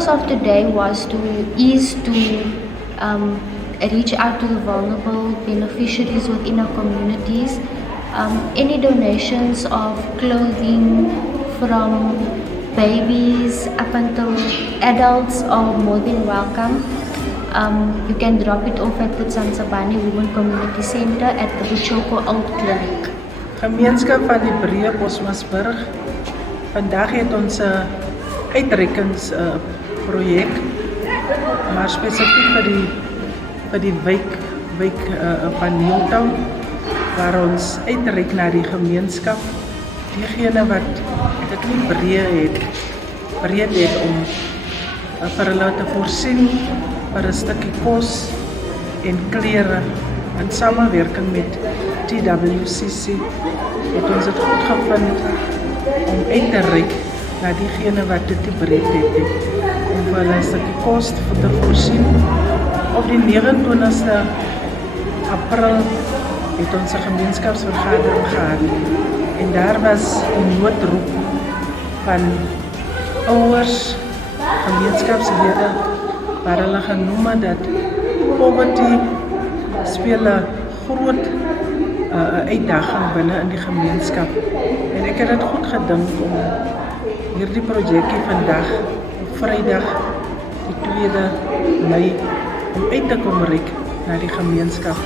purpose of today was to reach out to the vulnerable beneficiaries within our communities. Any donations of clothing from babies up until adults are more than welcome. You can drop it off at Tsansabani Women Community Center at the Buchoko Old Clinic. Gemeenskap van die Breë Bosmasburg. Vandag het ons 'n uitreikingsprojek, maar spesifiek vir die wijk van Newtown, waar ons uitreik na die gemeenskap, diegene wat dit nie breed het om vir hulle te voorsien vir 'n stukkie kos en klere in samewerking met TWCC, het ons dit goed gevind om uit te reik na diegene wat dit nie breed het, om vir hulle 'n stukkie kos te voorsien. Op die 29ste April het ons 'n gemeenskapsvergadering gehad en daar was die noodroep van ouers, gemeenskapslede, waar hulle genoem het dat poverty speel 'n groot uitdaging binne in die gemeenskap. En ek het dit goed gedink om hierdie projekkie vandag, op Vrydag, die 2de Mei, om uit te kom reik na die gemeenskap.